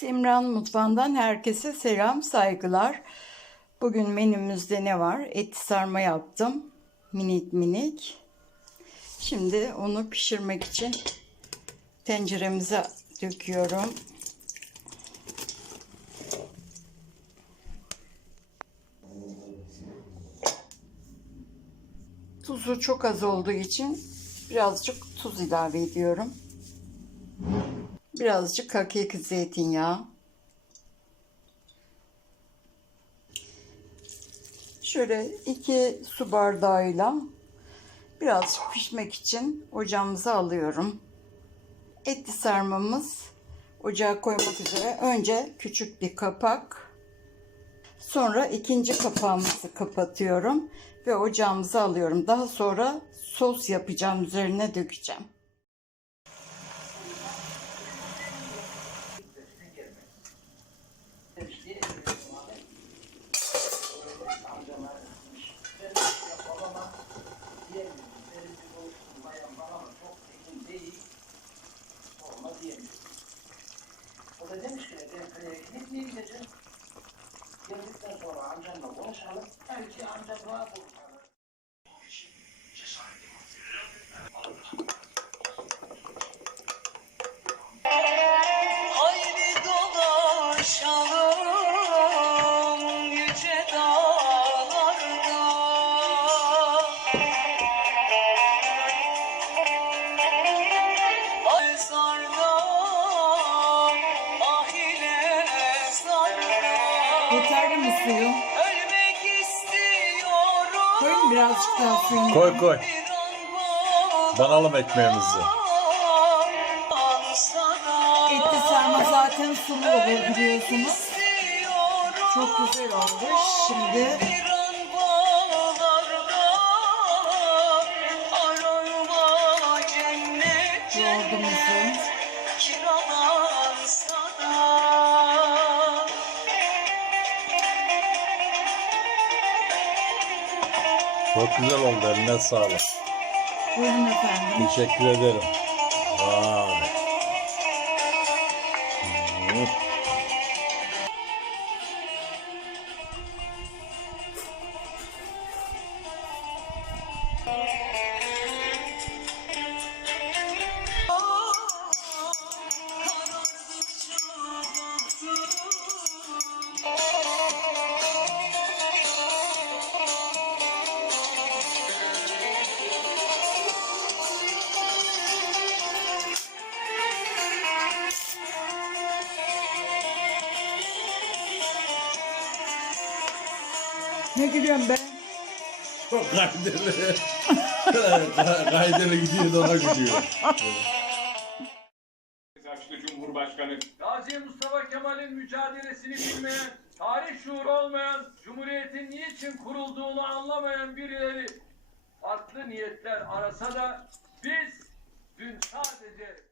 Semran Mutfağı'ndan herkese selam, saygılar. Bugün menümüzde ne var? Et sarma yaptım. Minik minik. Şimdi onu pişirmek için tenceremize döküyorum. Tuzu çok az olduğu için birazcık tuz ilave ediyorum. Birazcık hakiki zeytinyağı. Şöyle iki su bardağıyla biraz pişmek için ocağımıza alıyorum. Etli sarmamız ocağa koymak üzere. Önce küçük bir kapak. Sonra ikinci kapağımızı kapatıyorum ve ocağımıza alıyorum. Daha sonra sos yapacağım üzerine dökeceğim. Gidip niye gideceğim? Geldikten sonra amcamla konuşalım. Belki amcam daha bulur. Haydi dolaşalım Yeterli mi suyu? Ölmek istiyorum Koyun birazcık daha suyunu. Koy koy. Banalım ekmeğimizi. Etli sarma zaten sulu olur biliyorsunuz. Çok güzel oldu. Şimdi yoğurdumuzu Çok güzel oldu eline sağlık. buyurun efendim. Teşekkür ederim. Vay. Hı. Ne gülüyorsun be? Çok kaydılı. kaydılı gidiyor da ona gidiyor. Saçlı Cumhurbaşkanı. Gazi Mustafa Kemal'in mücadelesini bilmeyen, tarih şuuru olmayan, Cumhuriyet'in niçin kurulduğunu anlamayan birileri farklı niyetler arasa da biz dün sadece